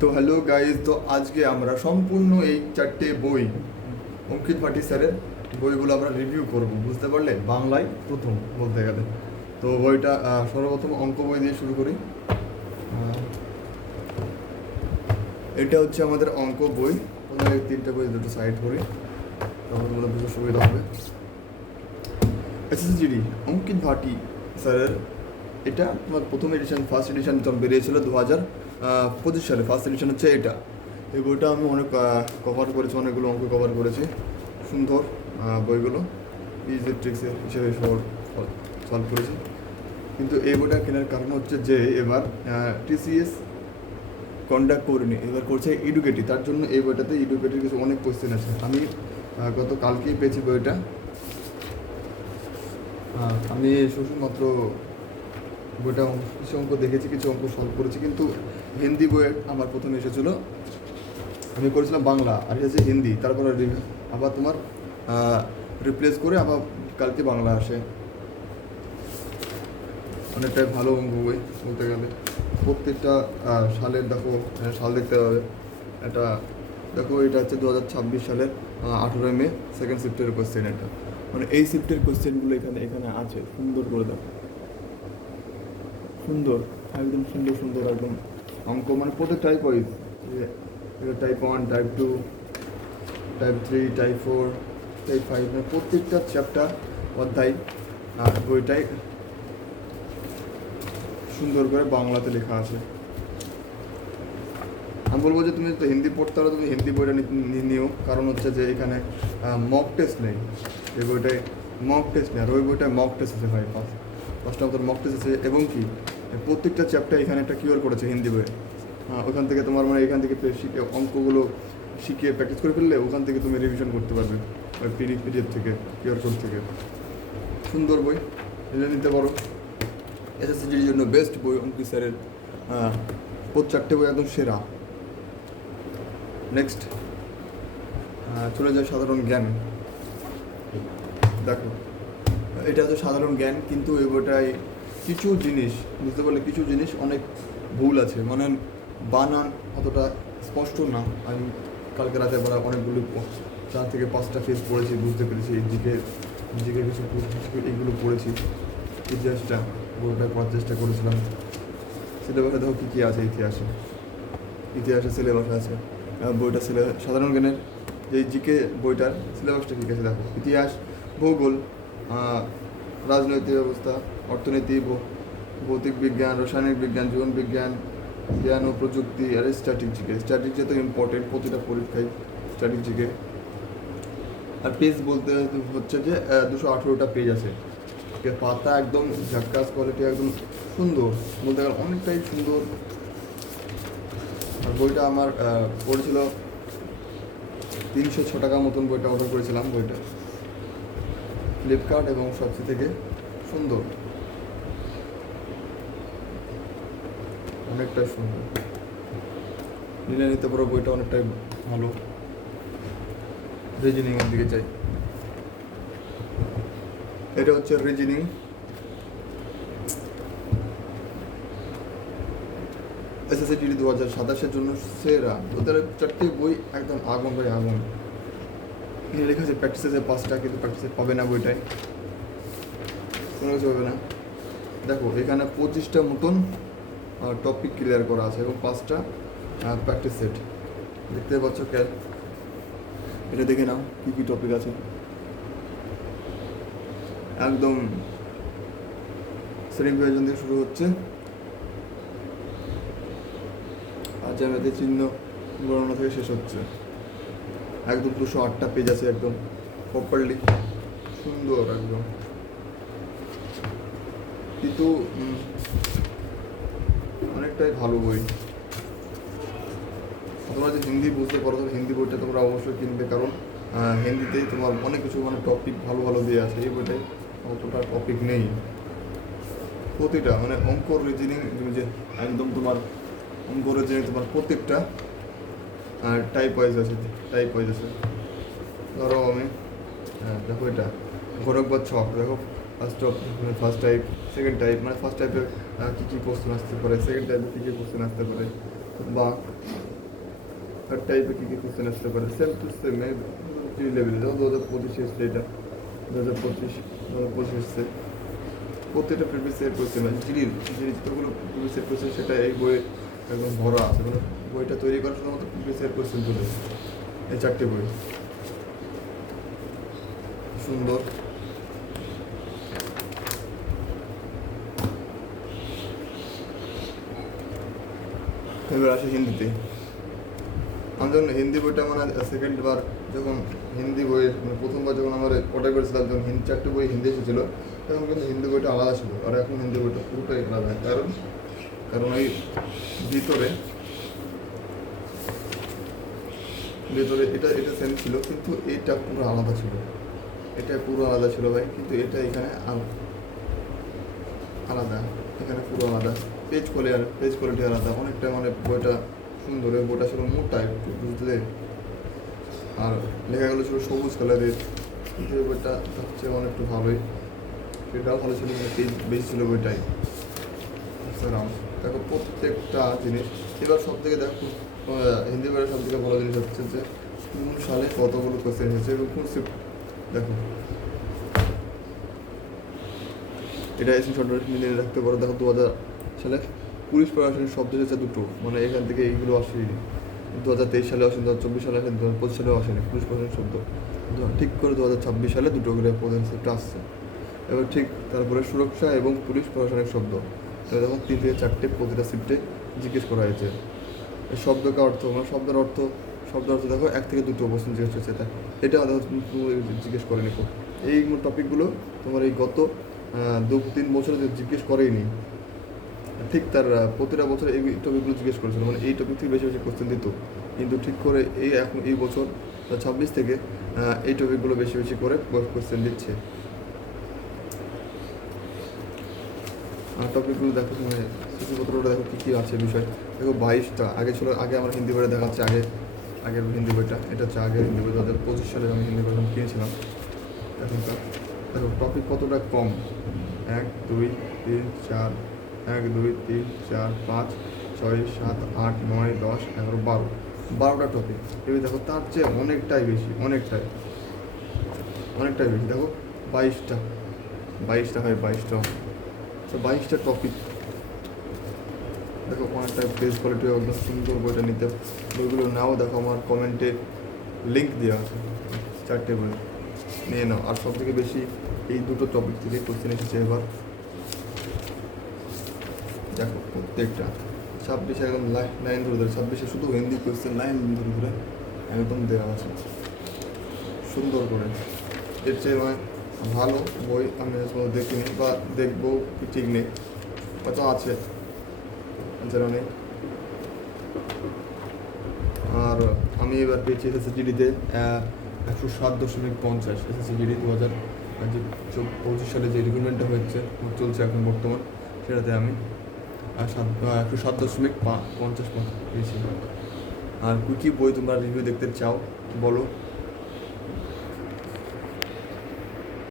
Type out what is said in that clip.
তো hello guys, তো আজকে আমরা সম্পূর্ণ এই চারটে বই অঙ্কিত ভাটি স্যারের বইগুলো আমরা রিভিউ করব, বুঝতে পারলে? বাংলায় প্রথম বলতে গেলে তো বইটা সর্বপ্রথম অঙ্ক বই দিয়ে শুরু করি। এটা হচ্ছে আমাদের অঙ্ক বই। প্রথমে এই তিনটে বই দুটো সাইড করি, তাহলে বলে বুঝতে সুবিধা হবে। এসএসজিডি অঙ্কিত ভাটি স্যারের এটা তোমার প্রথম এডিশন, ফার্স্ট এডিশন যখন বেরিয়েছিল 2025 সালে, ফার্স্ট এডিশন হচ্ছে এটা। এই বইটা আমি অনেক কভার করেছি, অনেকগুলো অঙ্ক কভার করেছি। সুন্দর বইগুলো ইজি ট্রিক্স হিসেবে সলভ করেছি। কিন্তু এই বইটা কেনার কারণ হচ্ছে যে এবার টিসিএস কন্ডাক্ট করিনি, এবার করছে এডুকেটি। তার জন্য এই বইটাতে এডুকেটির কিছু অনেক কোয়েশ্চেন আছে। আমি গত কালকেই পেয়েছি বইটা। আমি শুধুমাত্র বইটা কিছু অঙ্ক দেখেছি, কিছু অঙ্ক সলভ করেছি, কিন্তু হিন্দি বইয়ের আমার প্রথমে এসেছিলো, আমি করেছিলাম বাংলা, আর এসেছে হিন্দি। তারপরে আবার তোমার রিপ্লেস করে আবার কালকে বাংলা আসে। অনেকটাই ভালো অঙ্ক বই বলতে গেলে। প্রত্যেকটা সালের দেখো, সাল দেখতে হবে। এটা দেখো, এটা হচ্ছে 2026 সালের 18 মে সেকেন্ড শিফটের কোয়েশ্চেন। এটা মানে এই শিফটের কোয়েশ্চেনগুলো এখানে এখানে আছে, সুন্দর করে দেখো, সুন্দর, একদম সুন্দর সুন্দর একদম অঙ্ক, মানে প্রত্যেক type wise, type 1, type 2, type 3, type 4, type 5, মানে প্রত্যেকটা চ্যাপ্টার অধ্যায় আর বইটাই সুন্দর করে বাংলাতে লেখা আছে। আমি বলবো যে তুমি তো হিন্দি পড়তে হলে তুমি হিন্দি বইটা নিও, কারণ হচ্ছে যে এখানে মক টেস্ট নেই। এই বইটায় মক টেস্ট নেই, আর ওই বইটায় মক টেস্ট আছে। হয় পাঁচটা মতো মক টেস্ট আছে, এবং কি প্রত্যেকটা চ্যাপ্টার এখানে একটা কিউআর করেছে হিন্দি বইয়ে। ওখান থেকে তোমার মানে এখান থেকে শিখে অঙ্কগুলো শিখিয়ে প্র্যাকটিস করে ফেললে ওখান থেকে তুমি রিভিশন করতে পারবে ওই পিডিএফ থেকে, কিউআর কোড থেকে। সুন্দর বই, এটা নিতে পারো। এসএসসির জন্য বেস্ট বই অঙ্কিত স্যারের। চারটে বই একদম সেরা। নেক্সট চলে যায় সাধারণ জ্ঞান। দেখো, এটা হচ্ছে সাধারণ জ্ঞান, কিন্তু এই বইটায় কিছু জিনিস বুঝতে পারলে কিছু জিনিস অনেক ভুল আছে, মানে বানান অতটা স্পষ্ট না। আমি কালকে রাতে বেলা অনেকগুলো 4 থেকে 5টা পেজ পড়েছি, বুঝতে পেরেছি। জিকে কিছু এইগুলো পড়েছি। ইতিহাসটা বইটা পড়ার চেষ্টা করেছিলাম। সিলেবাসে দেখো কী কী আছে। ইতিহাসে সিলেবাস আছে। বইটা সাধারণ জ্ঞানের যে জিকে বইটার সিলেবাসটা ঠিক আছে। দেখো, ইতিহাস, ভূগোল, রাজনৈতিক ব্যবস্থা, অর্থনীতি, ভৌতিক বিজ্ঞান, রাসায়নিক বিজ্ঞান, জীবন বিজ্ঞান, জ্ঞান ও প্রযুক্তি, আর স্ট্যাটিক তো ইম্পর্টেন্ট প্রতিটা পরীক্ষায় স্ট্যাটিক। আর পেজ বলতে হচ্ছে যে 218টা পেজ আছে। পাতা একদম ঝাক্কাস কোয়ালিটি, একদম সুন্দর, বলতে গেলে অনেকটাই সুন্দর। আর বইটা আমার পড়েছিল 306 টাকা মতন। বইটা অর্ডার করেছিলাম, বইটা ফ্লিপকার্ট এবং শপসি থেকে। সুন্দর, অনেকটাই সুন্দর, নিতে পারো বইটা, অনেকটাই ভালো। রিজনিংয়ের দিকে চাই। এটা হচ্ছে রিজনিং। এসএসসিডি 2027-এর জন্য সেরা। ওদের চারটে বই একদম আগুন ভাই আগুন। এখানে লেখা আছে প্র্যাকটিসে 5টা, কিন্তু প্র্যাকটিসে পাবে না বইটায়, কোনো কিছু হবে না। দেখো, এখানে 25টা মতন টপিক ক্লিয়ার করা আছে এবং 5টা প্র্যাকটিস সেট দেখতে পাচ্ছ। এটা দেখে নাও কী কী টপিক আছে। একদম শ্রেণী বিভাজন দিয়ে শুরু হচ্ছে, আর জ্যামিতি চিহ্ন গণনা থেকে শেষ হচ্ছে। একদম 208টা পেজ আছে, একদম প্রপারলি সুন্দর একদম। কিন্তু অনেকটাই ভালো বই। তোমরা যে হিন্দি বুঝতে পারো, হিন্দি বইটা তোমরা অবশ্যই কিনবে, কারণ হিন্দিতেই তোমার অনেক কিছু মানে টপিক ভালো ভালো দিয়ে আছে। এই বইটাই অতটা টপিক নেই। প্রতিটা মানে অঙ্ক, রিজনিং, যে একদম তোমার অঙ্ক রিজনিং তোমার প্রত্যেকটা টাইপ ওয়াইজ আছে। ধরো আমি দেখো, এটা ঘটক বা ছক। দেখো, ফার্স্ট টাইপ, সেকেন্ড টাইপ, মানে ফার্স্ট টাইপের কী কী কোশ্চেন আসতে পারে, সেকেন্ড টাইপের কী কী কোশ্চেন আসতে পারে, বা টাইপের কী কী কোশ্চেন আসতে পারে, সেম টু সেম লেভেলে। যেমন 2025 এসছে, এটা 2025 এসছে। প্রত্যেকটা প্রিভিয়াস ইয়ার কোশ্চেন আছে, জিডির যতগুলো প্রিভিয়াস ইয়ার কোশ্চেন সেটা এই বইয়ে একদম ভরা আছে। মানে বইটা তৈরি করার শুধুমাত্র প্রিভিয়াস ইয়ার কোশ্চেন তুলে, এই 4টে বই সুন্দর। এবার আসে হিন্দিতে। আমি যখন হিন্দি বইটা মানে সেকেন্ড বার যখন হিন্দি বই মানে প্রথমবার যখন আমার অর্ডার করেছিলাম, যখন 4টে বই হিন্দি এসেছিলো, তখন কিন্তু হিন্দি বইটা আলাদা ছিল, আর এখন হিন্দি বইটা পুরোটাই আলাদা। কারণ ওই ভিতরে এটা সেম ছিল, কিন্তু এটা পুরো আলাদা ছিল, এটা পুরো আলাদা ছিল ভাই। কিন্তু এটা এখানে আলাদা, এখানে পুরো আলাদা। পেজ কোয়ালিটি আলাদা অনেকটা, মানে বইটা সুন্দর। বইটা ছিল মোটা একটু, বুঝলে, আর লেখাগুলো ছিল সবুজ কালারের। কিন্তু এই বইটা হচ্ছে অনেকটু ভালোই, সেটাও ভালো ছিল, মানে পেজ বেশি ছিল বইটাই। দেখো প্রত্যেকটা জিনিস। এবার সব থেকে দেখো হিন্দি বইয়ের সব থেকে ভালো জিনিস হচ্ছে যে কোন সালে কতগুলো কোশ্চেন হয়েছে এবং কোন শিফট। দেখো এটা এসে শর্ট মিলিয়ে রাখতে পারো। দেখো 2000 সালে পুলিশ প্রশাসনের শব্দ হচ্ছে দুটো, মানে এখান থেকে এইগুলো আসেনি। 2023 সালে আসেনি, 2024 সালে আসেনি, 2025 সালেও আসেনি পুলিশ প্রশাসনের শব্দ। ঠিক করে 2026 সালে দুটো করে প্রধান শিফট আসছে। এবার ঠিক তারপরে সুরক্ষা এবং পুলিশ প্রশাসনের শব্দ, দেখো 3 থেকে 4টে প্রতিটা শিফটে জিজ্ঞেস করা হয়েছে। এই শব্দকে অর্থ, মানে শব্দের অর্থ দেখো 1 থেকে 2টো কোশ্চেন জিজ্ঞেস হচ্ছে। এটা জিজ্ঞেস করেনি। এই টপিকগুলো তোমার এই গত 2-3 বছরে জিজ্ঞেস করেইনি। ঠিক তার প্রতিটা বছর এই টপিকগুলো জিজ্ঞেস করেছিল, মানে এই টপিক থেকে বেশি বেশি কোশ্চেন দিত। কিন্তু ঠিক করে এই বছর 26 থেকে এই টপিকগুলো বেশি বেশি করে কোশ্চেন দিচ্ছে। টপিকগুলো দেখো, মানে সূচিপত্রটা দেখো কী কী আছে বিষয়। দেখো 22টা আগে আমার হিন্দি বইটা দেখাচ্ছে, আগের হিন্দি বইটা। এটা হচ্ছে আগের হিন্দি বই, 2025 সালে আমি হিন্দি বই কিনেছিলাম। এখনকার দেখো টপিক কতটা কম, 1 2 3 4 1 2 3 4 5 6 7 8 9 10 11 12টা টপিক। এবার দেখো তার চেয়ে অনেকটাই বেশি দেখো 22টা হয় 22টা টপিক। দেখো অনেকটা পেজ কোয়ালিটি একদম সুন্দর। বইটা নিতে, বইগুলো নাও, দেখো আমার কমেন্টে লিঙ্ক দেওয়া আছে, 4টে বই নিয়ে নাও। আর সব থেকে বেশি এই দুটো টপিক থেকে কোশ্চেন এসেছে এবার। দেখো প্রত্যেকটা 26 একদম লাইন ধরে 26 শুধু হিন্দি কোশ্চেন লাইন ধরে একদম দেওয়া আছে সুন্দর করে। এর চেয়ে মানে ভালো বই আমি দেখিনি বা দেখবো কি ঠিক নেই, হয়তো আছে যারা নেই। আর আমি এবার পেয়েছি এসএসসি জিডিতে 107.50 এসএসসি জিডি 2025 সালে যে রিক্রুটমেন্টটা চলছে এখন বর্তমান, সেটাতে আমি 107.50 পেয়েছি। আর কী বই তোমরা রিভিউ দেখতে চাও বলো।